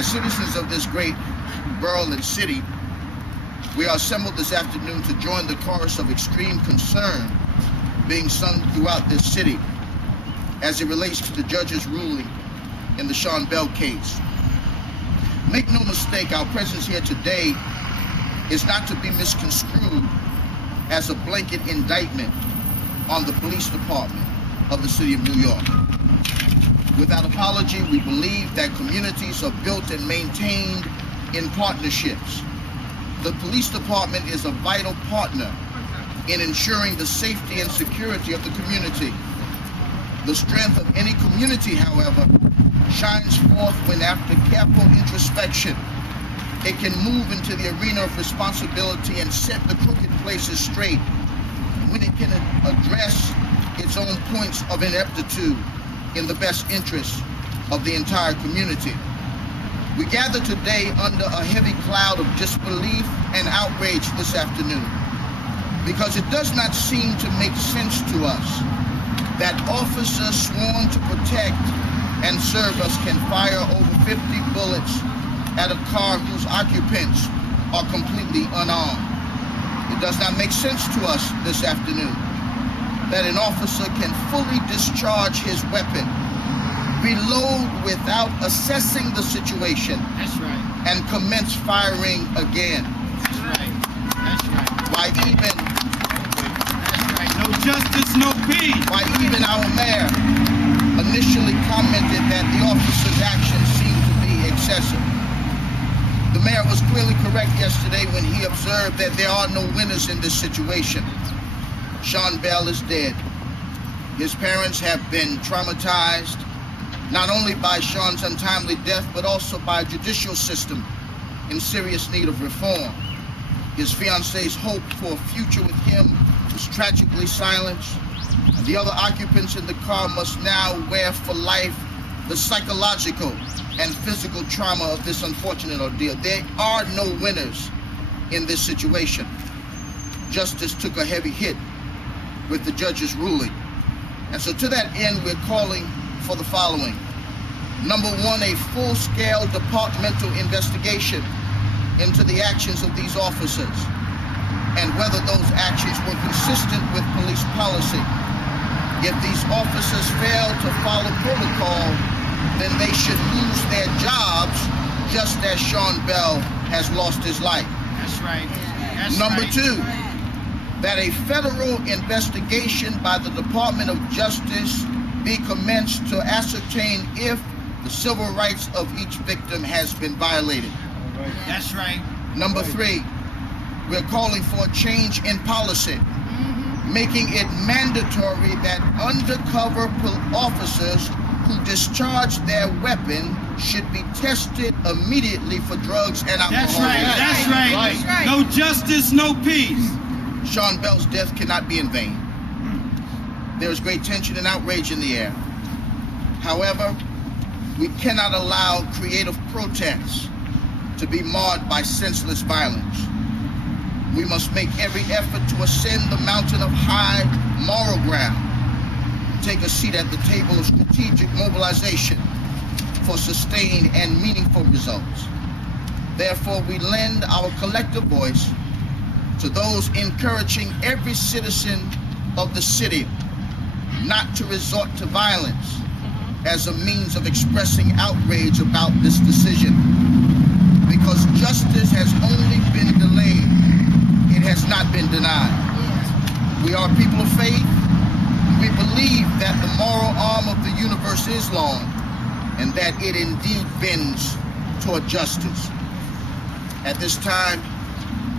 As citizens of this great borough and city, we are assembled this afternoon to join the chorus of extreme concern being sung throughout this city as it relates to the judge's ruling in the Sean Bell case. Make no mistake, our presence here today is not to be misconstrued as a blanket indictment on the police department of the city of New York. Without apology, we believe that communities are built and maintained in partnerships. The police department is a vital partner in ensuring the safety and security of the community. The strength of any community, however, shines forth when, after careful introspection, it can move into the arena of responsibility and set the crooked places straight, when it can address its own points of ineptitude in the best interest of the entire community. We gather today under a heavy cloud of disbelief and outrage this afternoon, because it does not seem to make sense to us that officers sworn to protect and serve us can fire over 50 bullets at a car whose occupants are completely unarmed. It does not make sense to us this afternoon that an officer can fully discharge his weapon, reload without assessing the situation, that's right, and commence firing again. That's right. That's right. Why even no justice, no peace. Why even our mayor initially commented that the officer's actions seemed to be excessive. The mayor was clearly correct yesterday when he observed that there are no winners in this situation. Sean Bell is dead. His parents have been traumatized, not only by Sean's untimely death, but also by a judicial system in serious need of reform. His fiance's hope for a future with him was tragically silenced, and the other occupants in the car must now wear for life the psychological and physical trauma of this unfortunate ordeal. There are no winners in this situation. Justice took a heavy hit with the judge's ruling. And so to that end, we're calling for the following. Number one, a full-scale departmental investigation into the actions of these officers and whether those actions were consistent with police policy. If these officers fail to follow protocol, then they should lose their jobs just as Sean Bell has lost his life. That's right. That's Number right. two, that a federal investigation by the Department of Justice be commenced to ascertain if the civil rights of each victim has been violated. That's right. Number three, we're calling for a change in policy, making it mandatory that undercover officers who discharge their weapon should be tested immediately for drugs and alcohol. That's right. That's right. That's right. No justice, no peace. Sean Bell's death cannot be in vain. There is great tension and outrage in the air. However, we cannot allow creative protests to be marred by senseless violence. We must make every effort to ascend the mountain of high moral ground, take a seat at the table of strategic mobilization for sustained and meaningful results. Therefore, we lend our collective voice to those encouraging every citizen of the city not to resort to violence as a means of expressing outrage about this decision. Because justice has only been delayed, it has not been denied. We are people of faith. We believe that the moral arm of the universe is long and that it indeed bends toward justice. At this time,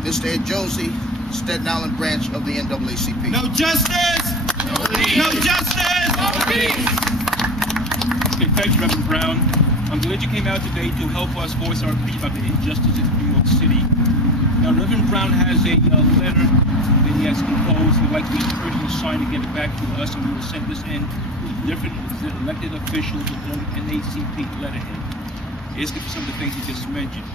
Mr. Ed Josey, Staten Island branch of the NAACP. No justice! No peace! No justice! No peace! Okay, thank you, Reverend Brown. I'm glad you came out today to help us voice our opinion about the injustice in New York City. Now, Reverend Brown has a letter that he has composed. We'd like to encourage him to sign and get it back to us, and we will send this in to different elected officials with the NAACP letterhead, asking for some of the things he just mentioned.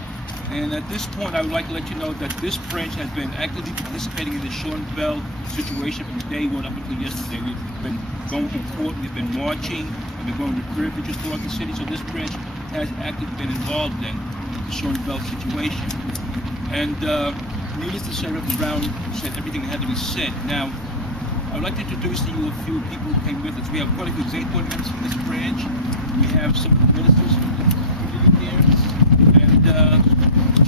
And at this point, I would like to let you know that this branch has been actively participating in the Sean Bell situation from day one up until yesterday. We've been going to court, we've been marching, we've been going to prayer vigils throughout the city. So this branch has actively been involved in the Sean Bell situation. And needless to say, Reverend Brown said everything that had to be said. Now, I'd like to introduce to you a few people who came with us. We have quite a few executive members from this branch. We have some ministers from the community here. And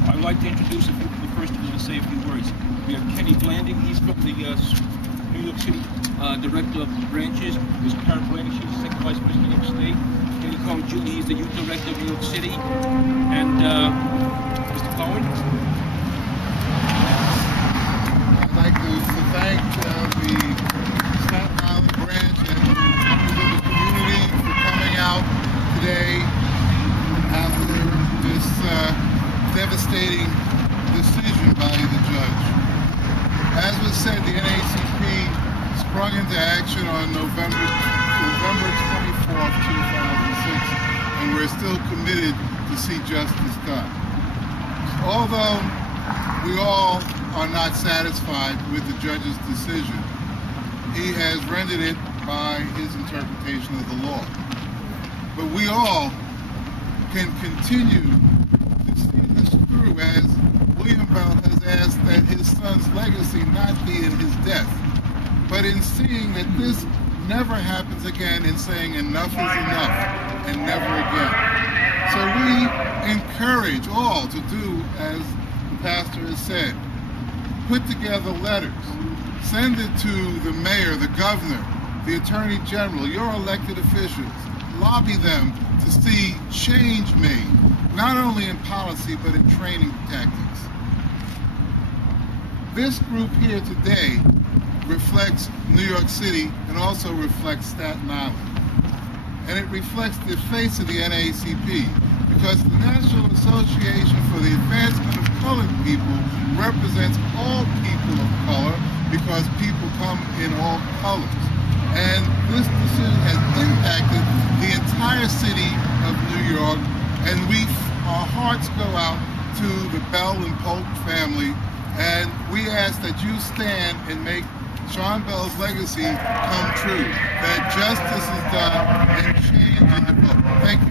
I'd like to introduce a few people first of all to say a few words. We have Kenny Blanding. He's from the New York City Director of Branches. There's Karen Blanding. She's the Second Vice President of New York State. Kenny Cohen Jr. He's the Youth Director of New York City. And Mr. Cohen. I'd like to thank the Staten Island branch and members of the community for coming out today after this devastating decision by the judge. As was said, the NAACP sprung into action on November 24th, 2006, and we're still committed to see justice done. Although we all are not satisfied with the judge's decision, he has rendered it by his interpretation of the law. But we all can continue to see this through, as William Bell has asked that his son's legacy not be in his death, but in seeing that this never happens again, in saying enough is enough and never again. So we encourage all to do as the pastor has said. Put together letters, send it to the mayor, the governor, the attorney general, your elected officials. Lobby them to see change made, not only in policy, but in training tactics. This group here today reflects New York City and also reflects Staten Island. And it reflects the face of the NAACP, because the National Association for the Advancement of Colored People represents all people of color, because people come in all colors. And this decision has impacted the entire city of New York, and our hearts go out to the Bell and Polk family, and we ask that you stand and make Sean Bell's legacy come true, that justice is done and change in the book. Thank you.